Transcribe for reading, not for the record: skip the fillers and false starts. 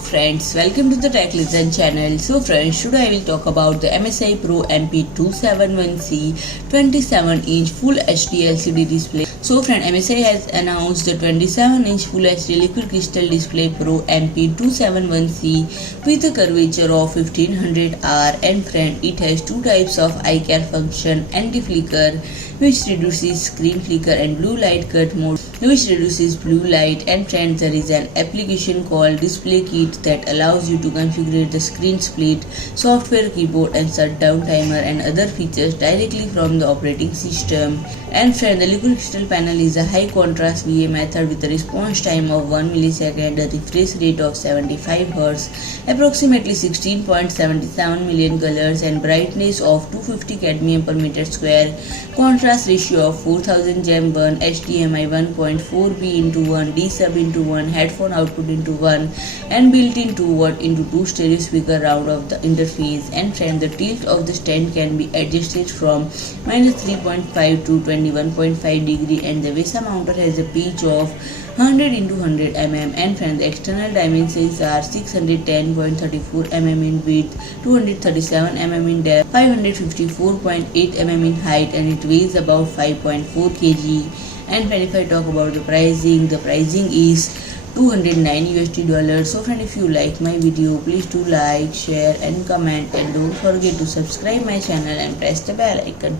friends, welcome to the Tech Listen channel. So friends, today I will talk about the MSI PRO MP271C 27-inch Full HD LCD display. So friend, MSI has announced the 27-inch Full HD Liquid Crystal Display PRO MP271C with a curvature of 1500R, and friend, it has two types of eye care function: anti-flicker, which reduces screen flicker, and blue light cut mode, which reduces blue light. And friend, there is an application called Display Kit that allows you to configure the screen split, software, keyboard and shutdown timer and other features directly from the operating system. And friend, the liquid crystal panel is a high contrast VA method with a response time of 1 millisecond, a refresh rate of 75 Hz, approximately 16.77 million colors, and brightness of 250 cadmium per meter square, contrast ratio of 4000 gem 1, HDMI 1.4b into 1, D sub into 1, headphone output into 1, and built-in 2 watt into 2 stereo speaker round of the interface. And friend, the tilt of the stand can be adjusted from -3.5 to 21.5 degree, and the VESA mounter has a pitch of 100 into 100 mm. And friend, the external dimensions are 610.34 mm in width, 237 mm in depth, 554.8 mm in height, and it weighs about 5.4 kg. And when if I talk about the pricing is $209 USD. So friend, if you like my video, please do like, share and comment, and don't forget to subscribe my channel and press the bell icon.